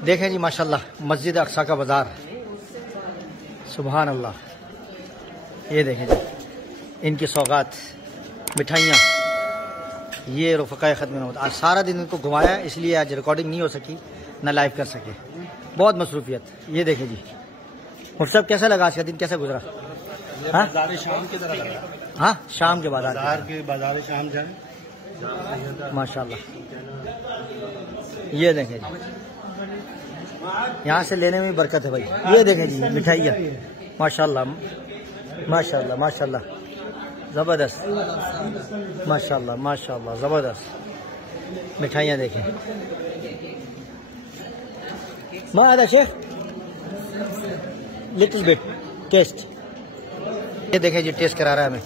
देखें जी माशाल्लाह मस्जिद अक्सा का बाजार, सुभान अल्लाह। ये देखें जी इनकी सौगात, मिठाइयाँ, ये रफ़क़ाए ख़त्म नबूवत। आज सारा दिन इनको घुमाया, इसलिए आज रिकॉर्डिंग नहीं हो सकी, ना लाइव कर सके, बहुत मसरूफियत। ये देखें जी मुफ्ती साहब, कैसा लगा आज का दिन, कैसा गुजरा? हाँ शाम की तरह लगा। हाँ शाम के बाजार शाम जाए माशाल्लाह। ये देखें जी यहाँ से लेने में बरकत है भाई। ये देखें जी मिठाइयाँ, माशाल्लाह माशाल्लाह माशाल्लाह, ज़बरदस्त, माशाल्लाह माशाल्लाह, ज़बरदस्त मिठाइयाँ देखें। मादा शेख लिटिल बिट टेस्ट। ये देखें जी टेस्ट करा रहा है हमें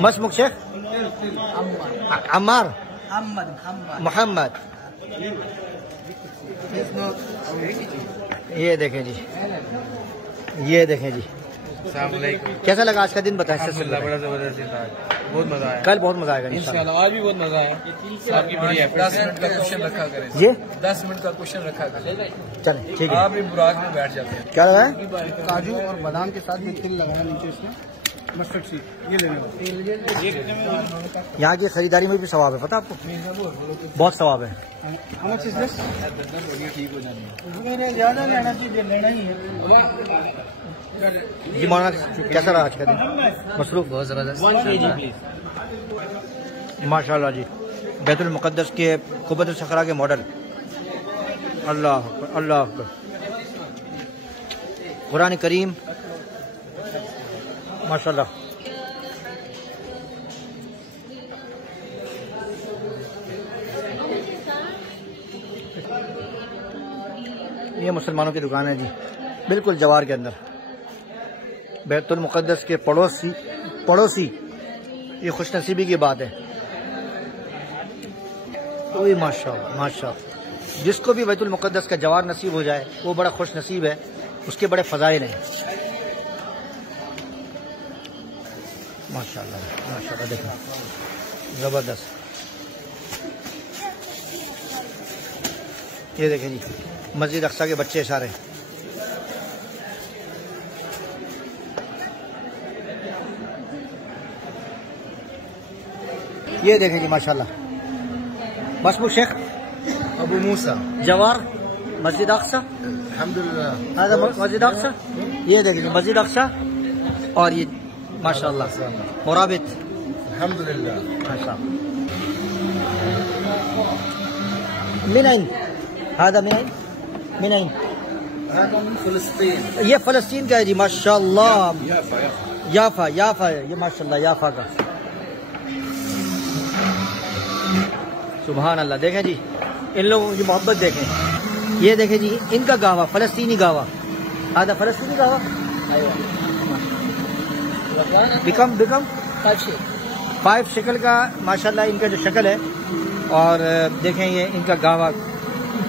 मसमुख शेख अम्मार मोहम्मद। ये देखें जी, ये देखें जी कैसा लगा आज का दिन, बताएं। बड़ा जबरदस्त था, बहुत मजा आया। कल बहुत मजा आएगा इंशाल्लाह। आज भी बहुत मजा आया। आपकी बढ़िया 10 मिनट का क्वेश्चन रखा करें। ये 10 मिनट का क्वेश्चन रखा करें। चलें ठीक है। आप भी बुराक में बैठ जाते हैं। क्या लगा है? काजू और बादाम के साथ में तिल लगाया नीचे इसमें, मस्टर्ड सीड ये लेने वाला। यहाँ की खरीदारी में भी सवाब है, पता आपको, बहुत सवाब है। ठीक हो जाने ज्यादा लेना चाहिए, लेना ही है। जी मौलाना कैसा रहा आज का दिन? मसरूफ, बहुत जबरदस्त। माशाल्लाह जी। बैतुल मुक़द्दस के कुब्बतुल सखरा के मॉडल, अल्लाह अकबर, अल्लाह अकबर। कुरान करीम माशाल्लाह। ये मुसलमानों की दुकान है जी, बिल्कुल जवार के अंदर। बैतुल मुक़द्दस के पड़ोसी, ये खुशनसीबी की बात है। ओए माशाल्लाह माशाल्लाह, जिसको भी बैतुल मुक़द्दस का जवार नसीब हो जाए वो बड़ा खुश नसीब है, उसके बड़े फ़ज़ाइल हैं। माशाल्लाह माशाल्लाह, देखो ज़बरदस्त। ये देखें जी मस्जिद अक्सा के बच्चे सारे। ये देखें जी माशाल्लाह मसमुख शेख अबू मूसा जवार मस्जिद अक्सा, अल्हम्दुलिल्लाह मस्जिद अक्सा। ये देखें मस्जिद अक्सा, और ये माशाल्लाह मुराबित, अल्हम्दुलिल्लाह माशाल्लाह। मिनाइन हादा मिनाइन फिलिस्तीन, ये फ़लस्तीन का है जी माशाल्लाह। याफा है ये माशाल्लाह, याफा का, सुभान अल्लाह। देखें जी इन लोगों की मोहब्बत देखें। ये देखें जी इनका गावा, फ़लस्तीनी गावा, आधा फ़लस्तीनी गावा। बिकम 5 शक्ल का माशाल्लाह इनका जो शक्ल है। और देखें ये इनका गावा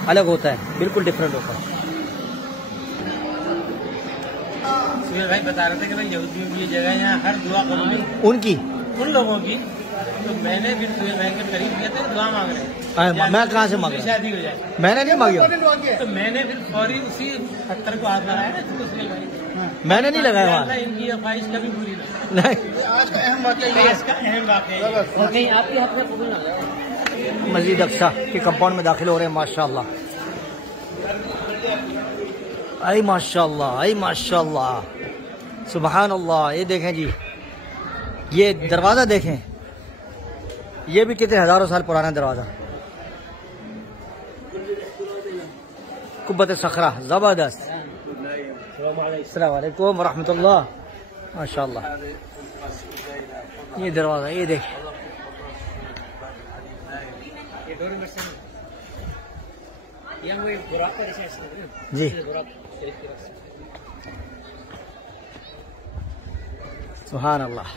अलग होता है, बिल्कुल डिफरेंट होता है। भाई बता रहे थे कि भाई यहूदियों की ये जगह यहाँ हर दुआ कबूल उनकी उन लोगों की, तो मैंने भी सुबह बैंक के करीब किया था, दुआ मांग रहे हैं। मैं कहाँ से मांगा? शादी हो जाए। मैंने नहीं मांगी, तो मैंने फिर फौरी उसी पत्थर को हाथ लगाया ना, तो मैंने नहीं लगाया वहाँ। इनकी ये ख्वाहिश कभी पूरी नहीं। आज का अहम वाक़या, आज का अहम वाक़या नहीं, आपके हाथ में कबूल ना जाए। मस्जिद अक्सा के कंपाउंड में दाखिल हो रहे हैं माशाल्लाह। आई माशाल्लाह, आई माशाल्लाह, सुभान अल्लाह। ये देखें जी ये दरवाज़ा देखें, ये भी कितने हज़ारों साल पुराना दरवाज़ा, कुब्बत सखरा, ज़बरदस्त। अस्सलाम वालेकुम व रहमतुल्लाह, माशाल्लाह। ये दरवाज़ा, ये देखें जी, सुभान अल्लाह।